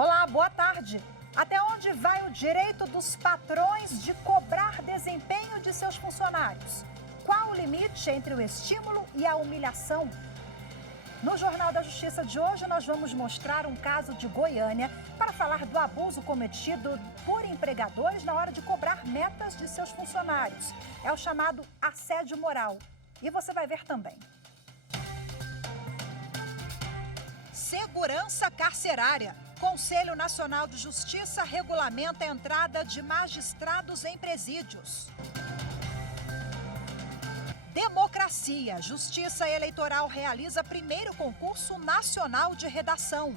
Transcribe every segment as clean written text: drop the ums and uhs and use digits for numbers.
Olá, boa tarde. Até onde vai o direito dos patrões de cobrar desempenho de seus funcionários? Qual o limite entre o estímulo e a humilhação? No Jornal da Justiça de hoje, nós vamos mostrar um caso de Goiânia para falar do abuso cometido por empregadores na hora de cobrar metas de seus funcionários. É o chamado assédio moral. E você vai ver também. Segurança carcerária. Conselho Nacional de Justiça regulamenta a entrada de magistrados em presídios. Democracia. Justiça Eleitoral realiza primeiro concurso nacional de redação.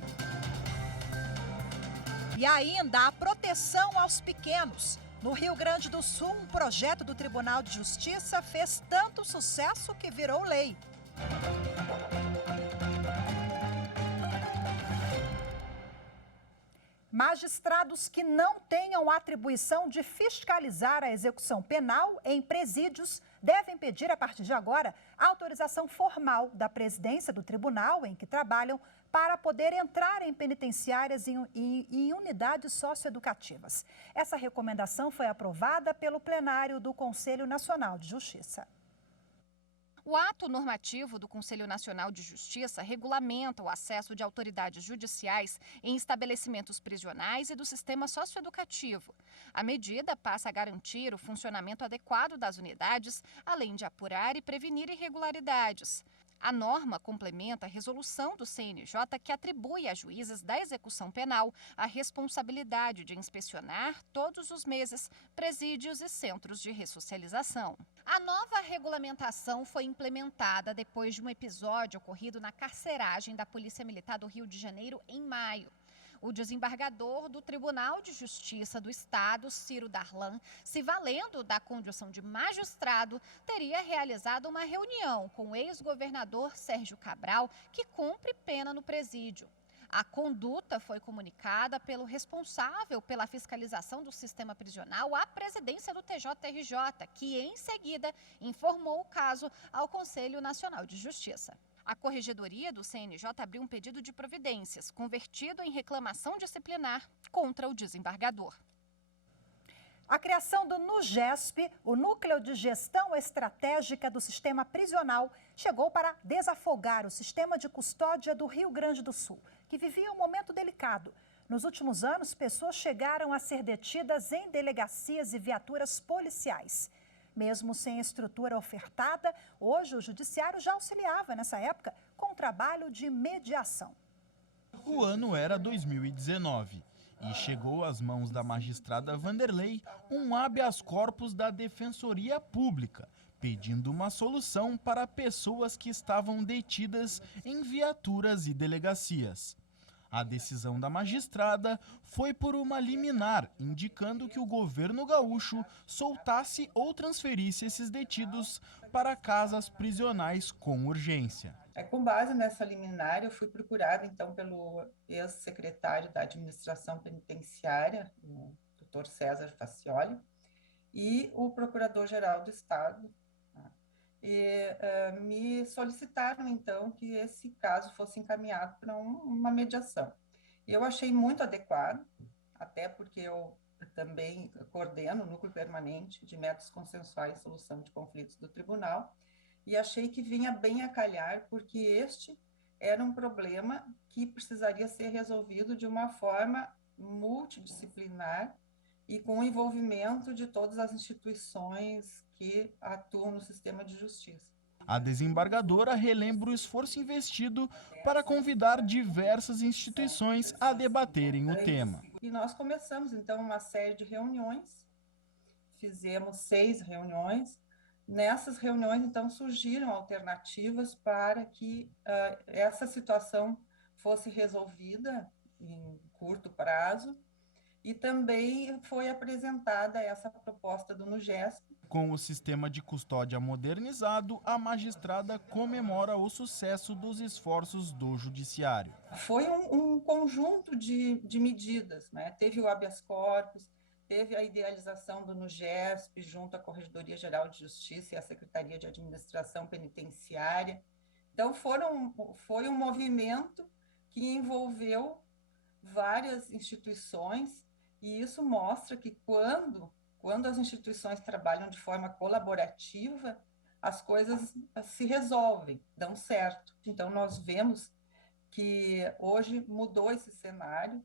E ainda a proteção aos pequenos. No Rio Grande do Sul, um projeto do Tribunal de Justiça fez tanto sucesso que virou lei. Magistrados que não tenham atribuição de fiscalizar a execução penal em presídios devem pedir, a partir de agora, a autorização formal da presidência do tribunal em que trabalham para poder entrar em penitenciárias e em unidades socioeducativas. Essa recomendação foi aprovada pelo plenário do Conselho Nacional de Justiça. O ato normativo do Conselho Nacional de Justiça regulamenta o acesso de autoridades judiciais em estabelecimentos prisionais e do sistema socioeducativo. A medida passa a garantir o funcionamento adequado das unidades, além de apurar e prevenir irregularidades. A norma complementa a resolução do CNJ que atribui a juízes da execução penal a responsabilidade de inspecionar todos os meses presídios e centros de ressocialização. A nova regulamentação foi implementada depois de um episódio ocorrido na carceragem da Polícia Militar do Rio de Janeiro em maio. O desembargador do Tribunal de Justiça do Estado, Ciro Darlan, se valendo da condição de magistrado, teria realizado uma reunião com o ex-governador Sérgio Cabral, que cumpre pena no presídio. A conduta foi comunicada pelo responsável pela fiscalização do sistema prisional à presidência do TJRJ, que em seguida informou o caso ao Conselho Nacional de Justiça. A Corregedoria do CNJ abriu um pedido de providências, convertido em reclamação disciplinar contra o desembargador. A criação do NUGESP, o Núcleo de Gestão Estratégica do Sistema Prisional, chegou para desafogar o sistema de custódia do Rio Grande do Sul, que vivia um momento delicado. Nos últimos anos, pessoas chegaram a ser detidas em delegacias e viaturas policiais. Mesmo sem estrutura ofertada, hoje o judiciário já auxiliava, nessa época, com o trabalho de mediação. O ano era 2019 e chegou às mãos da magistrada Vanderlei um habeas corpus da Defensoria Pública, pedindo uma solução para pessoas que estavam detidas em viaturas e delegacias. A decisão da magistrada foi por uma liminar, indicando que o governo gaúcho soltasse ou transferisse esses detidos para casas prisionais com urgência. Com base nessa liminar, eu fui procurada, então, pelo ex-secretário da Administração Penitenciária, o Dr. César Facioli, e o Procurador-Geral do Estado, me solicitaram, então, que esse caso fosse encaminhado para uma mediação. E eu achei muito adequado, até porque eu também coordeno o Núcleo Permanente de Métodos Consensuais e Solução de Conflitos do Tribunal, e achei que vinha bem a calhar, porque este era um problema que precisaria ser resolvido de uma forma multidisciplinar e com o envolvimento de todas as instituições que atuam no sistema de justiça. A desembargadora relembra o esforço investido para convidar diversas instituições a debaterem o tema. E nós começamos, então, uma série de reuniões, fizemos 6 reuniões. Nessas reuniões, então, surgiram alternativas para que essa situação fosse resolvida em curto prazo, e também foi apresentada essa proposta do NUGESP. Com o sistema de custódia modernizado, a magistrada comemora o sucesso dos esforços do judiciário. Foi um conjunto de medidas, né? Teve o habeas corpus, teve a idealização do NUGESP junto à Corregedoria Geral de Justiça e à Secretaria de Administração Penitenciária. Então, foi um movimento que envolveu várias instituições, e isso mostra que quando as instituições trabalham de forma colaborativa, as coisas se resolvem, dão certo. Então, nós vemos que hoje mudou esse cenário,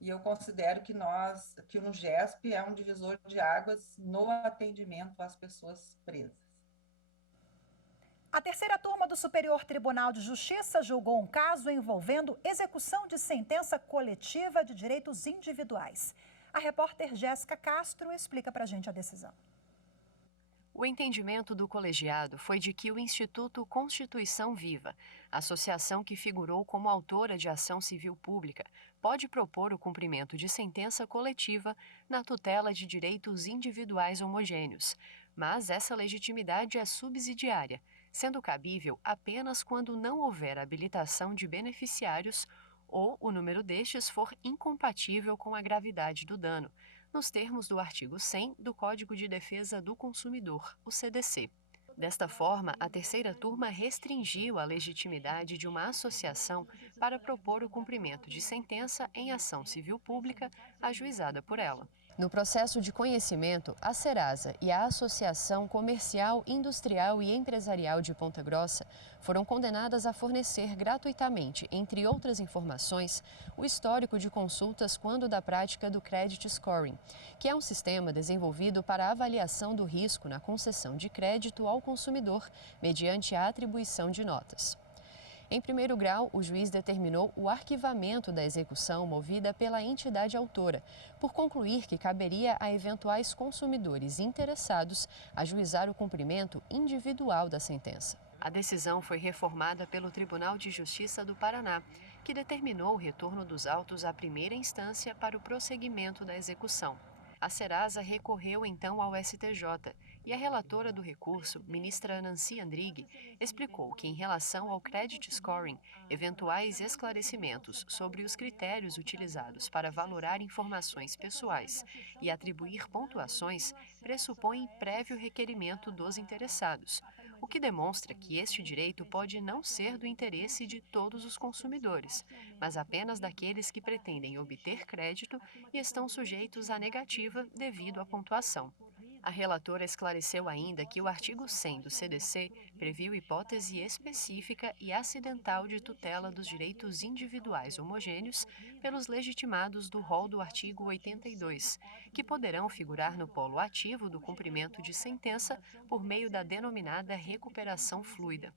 e eu considero que o NUGESP é um divisor de águas no atendimento às pessoas presas. A terceira turma do Superior Tribunal de Justiça julgou um caso envolvendo execução de sentença coletiva de direitos individuais. A repórter Jéssica Castro explica para a gente a decisão. O entendimento do colegiado foi de que o Instituto Constituição Viva, associação que figurou como autora de ação civil pública, pode propor o cumprimento de sentença coletiva na tutela de direitos individuais homogêneos, mas essa legitimidade é subsidiária, sendo cabível apenas quando não houver habilitação de beneficiários ou o número destes for incompatível com a gravidade do dano, nos termos do artigo 100 do Código de Defesa do Consumidor, o CDC. Desta forma, a terceira turma restringiu a legitimidade de uma associação para propor o cumprimento de sentença em ação civil pública ajuizada por ela. No processo de conhecimento, a Serasa e a Associação Comercial, Industrial e Empresarial de Ponta Grossa foram condenadas a fornecer gratuitamente, entre outras informações, o histórico de consultas quando da prática do Credit Scoring, que é um sistema desenvolvido para a avaliação do risco na concessão de crédito ao consumidor mediante a atribuição de notas. Em primeiro grau, o juiz determinou o arquivamento da execução movida pela entidade autora, por concluir que caberia a eventuais consumidores interessados ajuizar o cumprimento individual da sentença. A decisão foi reformada pelo Tribunal de Justiça do Paraná, que determinou o retorno dos autos à primeira instância para o prosseguimento da execução. A Serasa recorreu então ao STJ e a relatora do recurso, ministra Nancy Andrighi, explicou que, em relação ao Credit Scoring, eventuais esclarecimentos sobre os critérios utilizados para valorar informações pessoais e atribuir pontuações pressupõem prévio requerimento dos interessados, o que demonstra que este direito pode não ser do interesse de todos os consumidores, mas apenas daqueles que pretendem obter crédito e estão sujeitos à negativa devido à pontuação. A relatora esclareceu ainda que o artigo 100 do CDC previu hipótese específica e acidental de tutela dos direitos individuais homogêneos pelos legitimados do rol do artigo 82, que poderão figurar no polo ativo do cumprimento de sentença por meio da denominada recuperação fluida.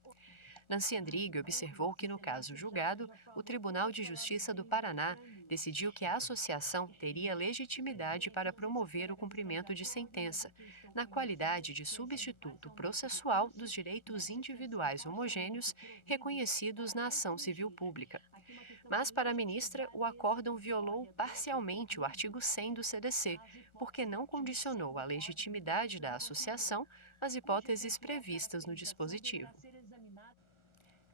Nancy Andrighi observou que, no caso julgado, o Tribunal de Justiça do Paraná decidiu que a associação teria legitimidade para promover o cumprimento de sentença, na qualidade de substituto processual dos direitos individuais homogêneos reconhecidos na ação civil pública. Mas, para a ministra, o acórdão violou parcialmente o artigo 100 do CDC, porque não condicionou a legitimidade da associação às hipóteses previstas no dispositivo.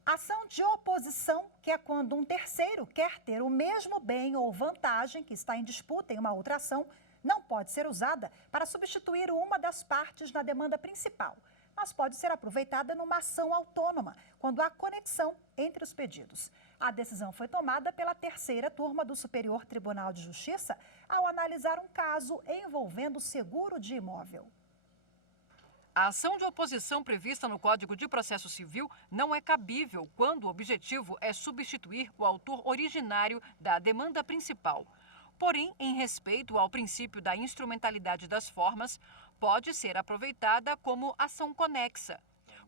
Ação de oposição, que é quando um terceiro quer ter o mesmo bem ou vantagem que está em disputa em uma outra ação, não pode ser usada para substituir uma das partes na demanda principal, mas pode ser aproveitada numa ação autônoma, quando há conexão entre os pedidos. A decisão foi tomada pela terceira turma do Superior Tribunal de Justiça ao analisar um caso envolvendo seguro de imóvel. A ação de oposição prevista no Código de Processo Civil não é cabível quando o objetivo é substituir o autor originário da demanda principal. Porém, em respeito ao princípio da instrumentalidade das formas, pode ser aproveitada como ação conexa.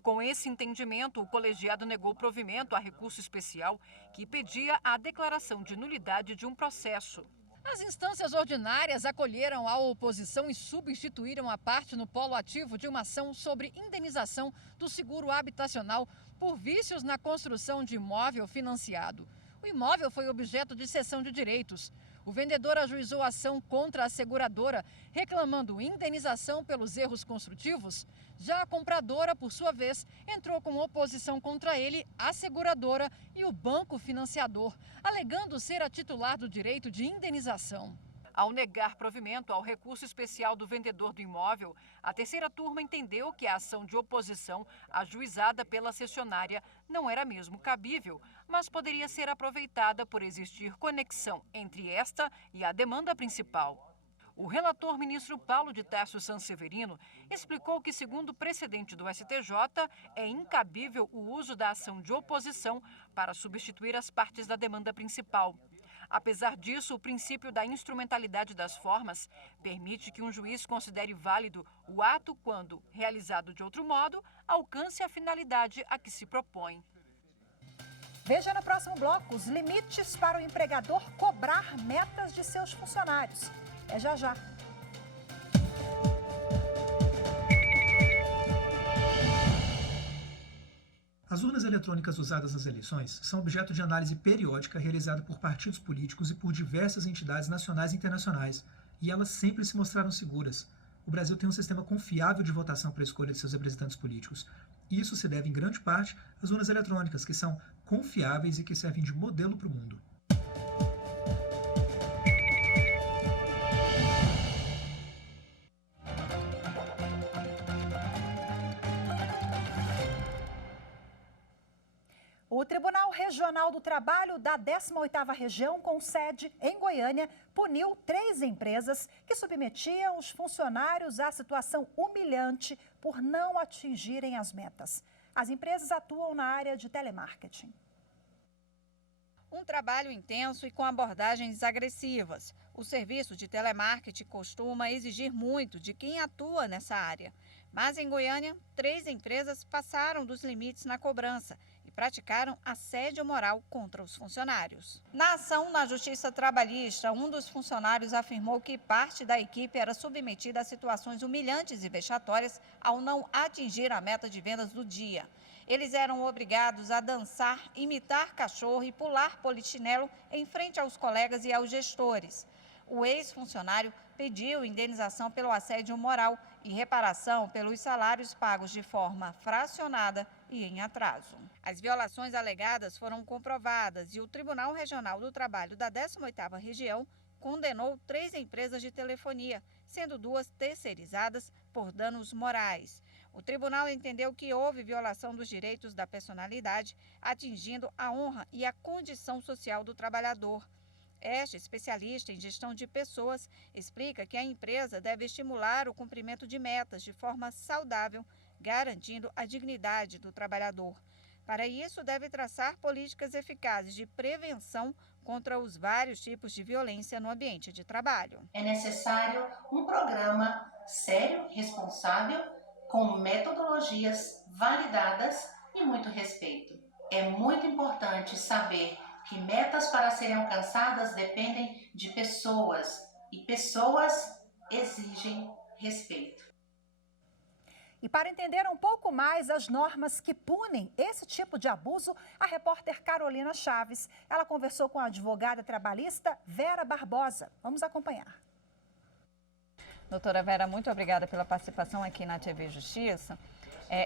Com esse entendimento, o colegiado negou provimento a recurso especial que pedia a declaração de nulidade de um processo. As instâncias ordinárias acolheram a oposição e substituíram a parte no polo ativo de uma ação sobre indenização do seguro habitacional por vícios na construção de imóvel financiado. O imóvel foi objeto de cessão de direitos. O vendedor ajuizou a ação contra a seguradora, reclamando indenização pelos erros construtivos. Já a compradora, por sua vez, entrou com oposição contra ele, a seguradora e o banco financiador, alegando ser a titular do direito de indenização. Ao negar provimento ao recurso especial do vendedor do imóvel, a terceira turma entendeu que a ação de oposição ajuizada pela cessionária não era mesmo cabível, mas poderia ser aproveitada por existir conexão entre esta e a demanda principal. O relator ministro Paulo de Tarso Sanseverino explicou que, segundo o precedente do STJ, é incabível o uso da ação de oposição para substituir as partes da demanda principal. Apesar disso, o princípio da instrumentalidade das formas permite que um juiz considere válido o ato quando, realizado de outro modo, alcance a finalidade a que se propõe. Veja no próximo bloco os limites para o empregador cobrar metas de seus funcionários. É já já. As urnas eletrônicas usadas nas eleições são objeto de análise periódica realizada por partidos políticos e por diversas entidades nacionais e internacionais, e elas sempre se mostraram seguras. O Brasil tem um sistema confiável de votação para a escolha de seus representantes políticos. E isso se deve, em grande parte, às urnas eletrônicas, que são confiáveis e que servem de modelo para o mundo. O Tribunal Regional do Trabalho da 18ª Região, com sede em Goiânia, puniu 3 empresas que submetiam os funcionários à situação humilhante por não atingirem as metas. As empresas atuam na área de telemarketing. Um trabalho intenso e com abordagens agressivas. O serviço de telemarketing costuma exigir muito de quem atua nessa área. Mas em Goiânia, 3 empresas passaram dos limites na cobrança e praticaram assédio moral contra os funcionários. Na ação na Justiça Trabalhista, um dos funcionários afirmou que parte da equipe era submetida a situações humilhantes e vexatórias ao não atingir a meta de vendas do dia. Eles eram obrigados a dançar, imitar cachorro e pular polichinelo em frente aos colegas e aos gestores. O ex-funcionário pediu indenização pelo assédio moral e reparação pelos salários pagos de forma fracionada e em atraso. As violações alegadas foram comprovadas e o Tribunal Regional do Trabalho da 18ª Região condenou 3 empresas de telefonia, sendo 2 terceirizadas por danos morais. O tribunal entendeu que houve violação dos direitos da personalidade, atingindo a honra e a condição social do trabalhador. Este especialista em gestão de pessoas explica que a empresa deve estimular o cumprimento de metas de forma saudável, garantindo a dignidade do trabalhador. Para isso, deve traçar políticas eficazes de prevenção contra os vários tipos de violência no ambiente de trabalho. É necessário um programa sério, responsável, com metodologias validadas e muito respeito. É muito importante saber que metas para serem alcançadas dependem de pessoas e pessoas exigem respeito. E para entender um pouco mais as normas que punem esse tipo de abuso, a repórter Carolina Chaves, ela conversou com a advogada trabalhista Vera Barbosa. Vamos acompanhar. Doutora Vera, muito obrigada pela participação aqui na TV Justiça.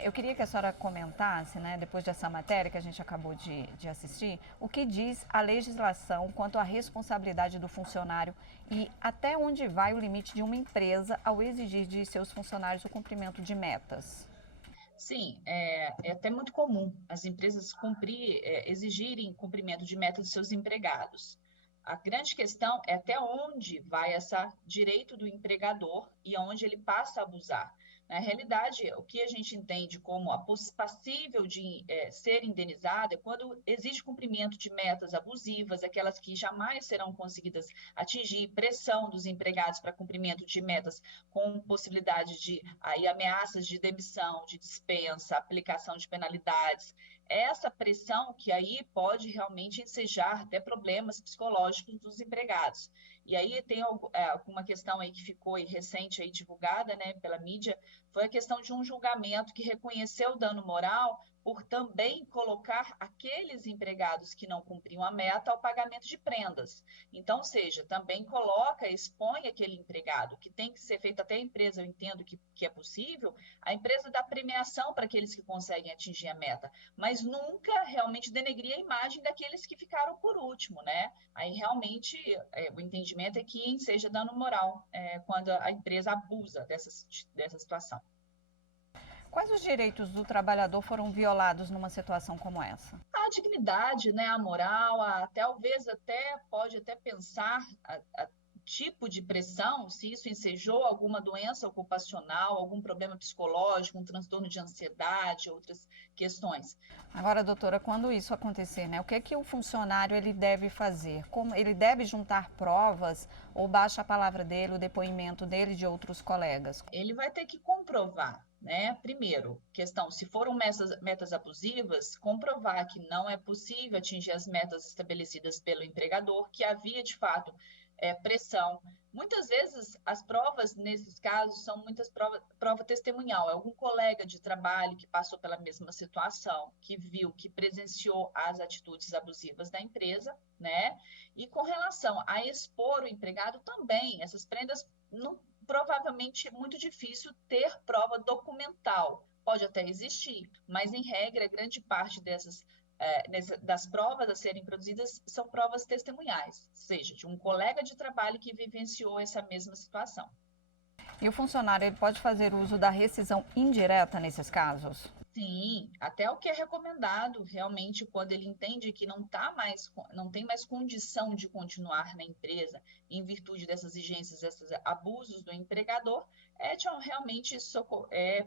Eu queria que a senhora comentasse, depois dessa matéria que a gente acabou de assistir, o que diz a legislação quanto à responsabilidade do funcionário e até onde vai o limite de uma empresa ao exigir de seus funcionários o cumprimento de metas. Sim, é até muito comum as empresas exigirem cumprimento de metas de seus empregados. A grande questão é até onde vai esse direito do empregador e aonde ele passa a abusar. Na realidade, o que a gente entende como passível de ser indenizado é quando existe cumprimento de metas abusivas, aquelas que jamais serão conseguidas atingir, pressão dos empregados para cumprimento de metas com possibilidade de ameaças de demissão, de dispensa, aplicação de penalidades. Essa pressão que aí pode realmente ensejar até problemas psicológicos dos empregados. E aí tem uma questão aí que ficou recente aí divulgada pela mídia, foi a questão de um julgamento que reconheceu o dano moral por também colocar aqueles empregados que não cumpriam a meta ao pagamento de prendas. Então, ou seja, também expõe aquele empregado, que tem que ser feito até a empresa, eu entendo que é possível, a empresa dá premiação para aqueles que conseguem atingir a meta, mas nunca realmente denegrir a imagem daqueles que ficaram por último, né? Aí realmente o entendimento é que seja dano moral quando a empresa abusa dessa situação. Quais os direitos do trabalhador foram violados numa situação como essa? A dignidade, né, a moral, talvez pode até pensar a tipo de pressão, se isso ensejou alguma doença ocupacional, algum problema psicológico, um transtorno de ansiedade, outras questões. Agora, doutora, quando isso acontecer, né, o que o funcionário ele deve fazer? Como ele deve juntar provas ou baixa a palavra dele, o depoimento dele e de outros colegas? Ele vai ter que comprovar, né? Primeiro, se foram metas abusivas, comprovar que não é possível atingir as metas estabelecidas pelo empregador, que havia de fato pressão. Muitas vezes as provas nesses casos são prova testemunhal, é algum colega de trabalho que passou pela mesma situação, que viu, que presenciou as atitudes abusivas da empresa, né? E com relação a expor o empregado também, essas prendas provavelmente é muito difícil ter prova documental. Pode até existir, mas em regra, grande parte das provas a serem produzidas são provas testemunhais, ou seja, de um colega de trabalho que vivenciou essa mesma situação. E o funcionário ele pode fazer uso da rescisão indireta nesses casos? Sim, até o que é recomendado realmente quando ele entende que não tem mais condição de continuar na empresa em virtude dessas exigências, desses abusos do empregador, realmente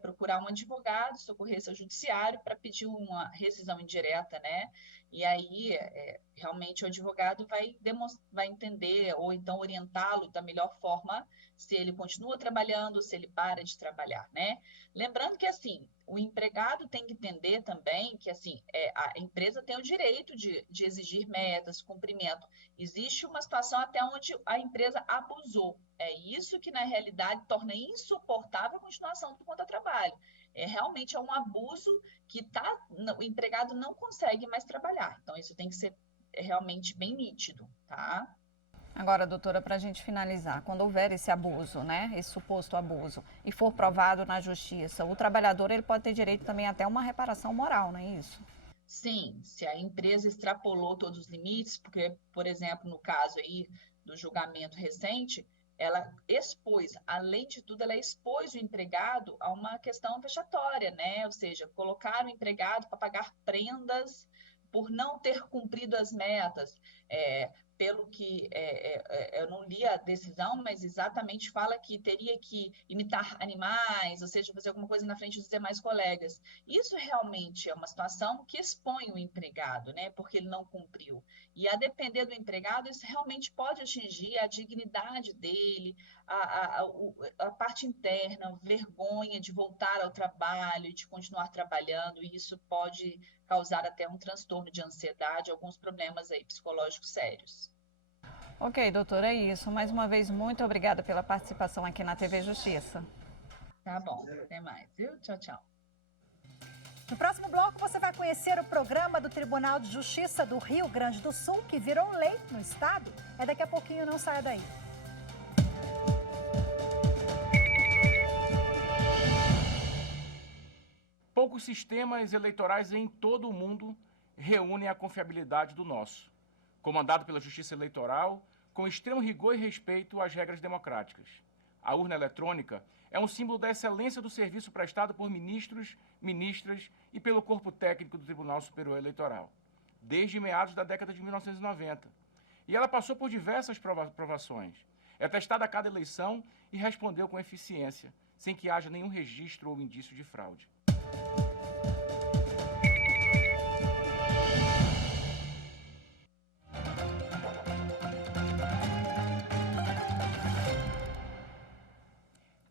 procurar um advogado, socorrer seu judiciário para pedir uma rescisão indireta, né? E aí, realmente, o advogado vai entender ou então orientá-lo da melhor forma se ele continua trabalhando, se ele para de trabalhar, né? Lembrando que, assim, o empregado tem que entender também que, assim, a empresa tem o direito de exigir metas, cumprimento. Existe uma situação até onde a empresa abusou. É isso que, na realidade, torna insuportável a continuação do contratrabalho. Realmente é um abuso que o empregado não consegue mais trabalhar. Então, isso tem que ser realmente bem nítido, tá? Agora, doutora, para a gente finalizar, quando houver esse abuso, né, esse suposto abuso, e for provado na justiça, o trabalhador ele pode ter direito também até uma reparação moral, não é isso? Sim, se a empresa extrapolou todos os limites, porque, por exemplo, no caso aí do julgamento recente, ela expôs, além de tudo, ela expôs o empregado a uma questão vexatória, né? Ou seja, colocar o empregado para pagar prendas por não ter cumprido as metas. Pelo que eu não li a decisão, mas exatamente fala que teria que imitar animais, ou seja, fazer alguma coisa na frente dos demais colegas. Isso realmente é uma situação que expõe o empregado, né, porque ele não cumpriu. E a depender do empregado, isso realmente pode atingir a dignidade dele, a parte interna, vergonha de voltar ao trabalho, de continuar trabalhando, e isso pode causar até um transtorno de ansiedade, alguns problemas aí psicológicos sérios. Ok, doutora, é isso. Mais uma vez, muito obrigada pela participação aqui na TV Justiça. Tá bom, até mais, viu? Tchau, tchau. No próximo bloco, você vai conhecer o programa do Tribunal de Justiça do Rio Grande do Sul, que virou lei no estado. Daqui a pouquinho, não saia daí. Poucos sistemas eleitorais em todo o mundo reúnem a confiabilidade do nosso, comandado pela Justiça Eleitoral, com extremo rigor e respeito às regras democráticas. A urna eletrônica é um símbolo da excelência do serviço prestado por ministros, ministras e pelo corpo técnico do Tribunal Superior Eleitoral, desde meados da década de 1990. E ela passou por diversas provações. É testada a cada eleição e respondeu com eficiência, sem que haja nenhum registro ou indício de fraude.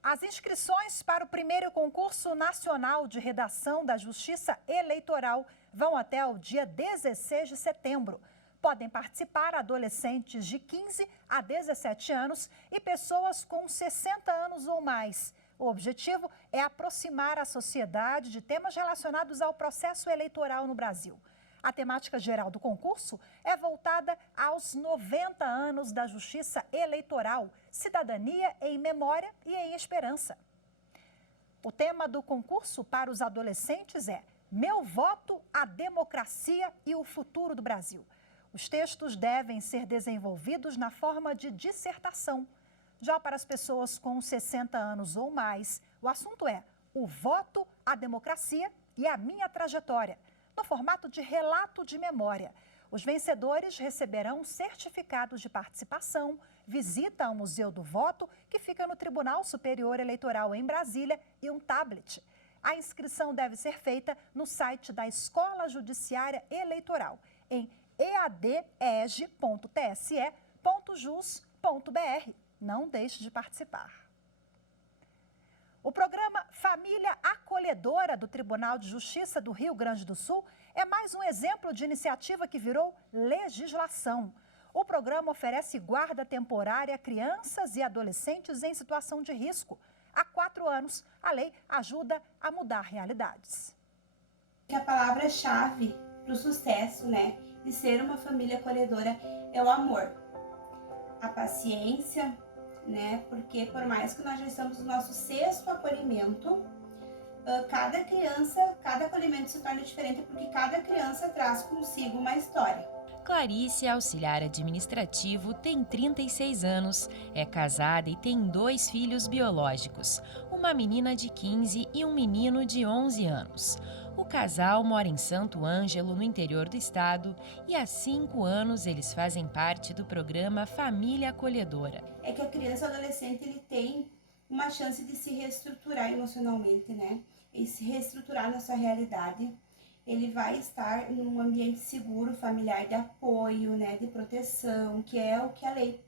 As inscrições para o primeiro concurso nacional de redação da Justiça Eleitoral vão até o dia 16 de setembro. Podem participar adolescentes de 15 a 17 anos e pessoas com 60 anos ou mais. O objetivo é aproximar a sociedade de temas relacionados ao processo eleitoral no Brasil. A temática geral do concurso é voltada aos 90 anos da Justiça Eleitoral, Cidadania em Memória e em Esperança. O tema do concurso para os adolescentes é Meu voto, a democracia e o futuro do Brasil. Os textos devem ser desenvolvidos na forma de dissertação. Já para as pessoas com 60 anos ou mais, o assunto é o voto, a democracia e a minha trajetória, no formato de relato de memória. Os vencedores receberão certificados de participação, visita ao Museu do Voto, que fica no Tribunal Superior Eleitoral em Brasília, e um tablet. A inscrição deve ser feita no site da Escola Judiciária Eleitoral, em eadeg.tse.jus.br. Não deixe de participar. O programa Família Acolhedora do Tribunal de Justiça do Rio Grande do Sul é mais um exemplo de iniciativa que virou legislação. O programa oferece guarda temporária a crianças e adolescentes em situação de risco. Há 4 anos, a lei ajuda a mudar realidades. A palavra-chave para o sucesso, de ser uma família acolhedora é o amor, a paciência, porque por mais que nós já estamos no nosso 6º acolhimento, cada criança, cada acolhimento se torna diferente porque cada criança traz consigo uma história. Clarice, auxiliar administrativo, tem 36 anos, é casada e tem 2 filhos biológicos, uma menina de 15 e um menino de 11 anos. O casal mora em Santo Ângelo, no interior do estado, e há 5 anos eles fazem parte do programa Família Acolhedora. É que a criança e o adolescente ele tem uma chance de se reestruturar emocionalmente, e se reestruturar na sua realidade. Ele vai estar num ambiente seguro, familiar, de apoio, de proteção, que é o que a lei,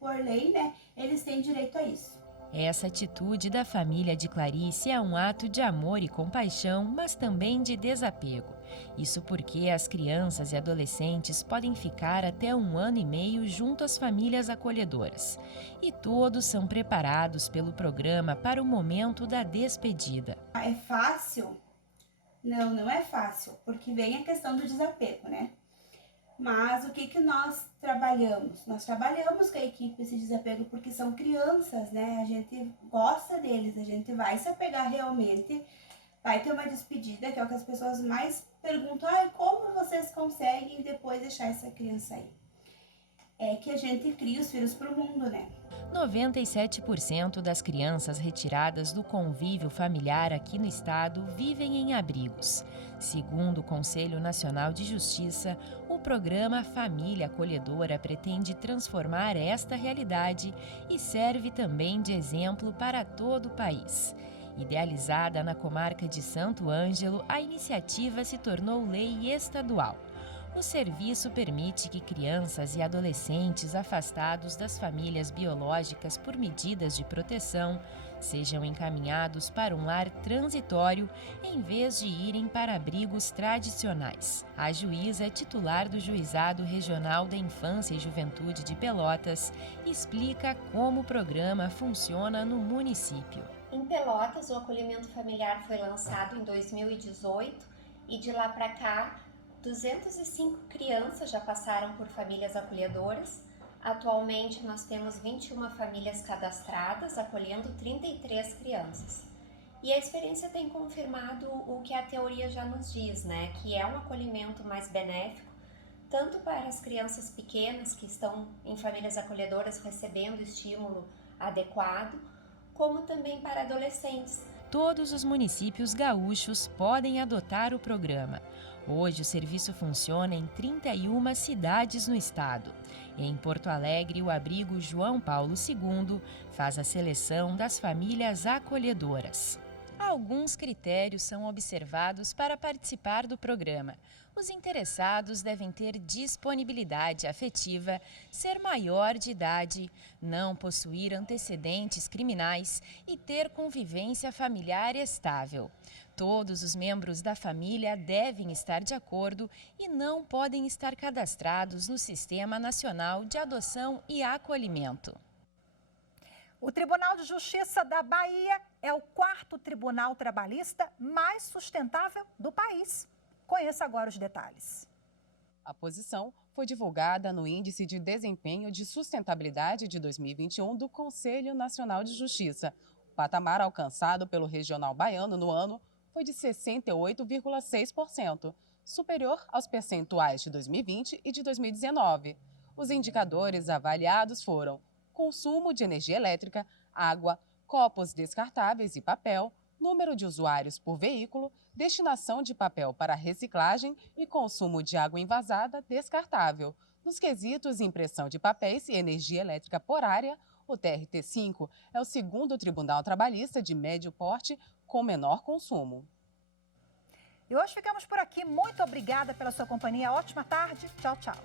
por lei, eles têm direito a isso. Essa atitude da família de Clarice é um ato de amor e compaixão, mas também de desapego. Isso porque as crianças e adolescentes podem ficar até 1 ano e meio junto às famílias acolhedoras. E todos são preparados pelo programa para o momento da despedida. É fácil? Não é fácil, porque vem a questão do desapego, Mas o que nós trabalhamos? Nós trabalhamos com a equipe esse desapego porque são crianças, A gente gosta deles, a gente vai se apegar realmente, vai ter uma despedida, que é o que as pessoas mais perguntam, como vocês conseguem depois deixar essa criança aí? É que a gente cria os filhos para o mundo, 97% das crianças retiradas do convívio familiar aqui no estado vivem em abrigos. Segundo o Conselho Nacional de Justiça, o programa Família Acolhedora pretende transformar esta realidade e serve também de exemplo para todo o país. Idealizada na comarca de Santo Ângelo, a iniciativa se tornou lei estadual. O serviço permite que crianças e adolescentes afastados das famílias biológicas por medidas de proteção sejam encaminhados para um lar transitório em vez de irem para abrigos tradicionais. A juíza titular do Juizado Regional da Infância e Juventude de Pelotas explica como o programa funciona no município. Em Pelotas, o acolhimento familiar foi lançado em 2018 e de lá para cá 205 crianças já passaram por famílias acolhedoras. Atualmente nós temos 21 famílias cadastradas, acolhendo 33 crianças. E a experiência tem confirmado o que a teoria já nos diz, que é um acolhimento mais benéfico, tanto para as crianças pequenas que estão em famílias acolhedoras recebendo estímulo adequado, como também para adolescentes. Todos os municípios gaúchos podem adotar o programa. Hoje, o serviço funciona em 31 cidades no estado. Em Porto Alegre, o abrigo João Paulo II faz a seleção das famílias acolhedoras. Alguns critérios são observados para participar do programa. Os interessados devem ter disponibilidade afetiva, ser maior de idade, não possuir antecedentes criminais e ter convivência familiar estável. Todos os membros da família devem estar de acordo e não podem estar cadastrados no Sistema Nacional de Adoção e Acolhimento. O Tribunal de Justiça da Bahia é o 4º tribunal trabalhista mais sustentável do país. Conheça agora os detalhes. A posição foi divulgada no Índice de Desempenho de Sustentabilidade de 2021 do Conselho Nacional de Justiça. O patamar alcançado pelo Regional Baiano no ano foi de 68,6%, superior aos percentuais de 2020 e de 2019. Os indicadores avaliados foram consumo de energia elétrica, água, copos descartáveis e papel, número de usuários por veículo, destinação de papel para reciclagem e consumo de água envasada descartável. Nos quesitos impressão de papéis e energia elétrica por área, o TRT5 é o 2º tribunal trabalhista de médio porte com menor consumo. E hoje ficamos por aqui. Muito obrigada pela sua companhia. Ótima tarde. Tchau, tchau.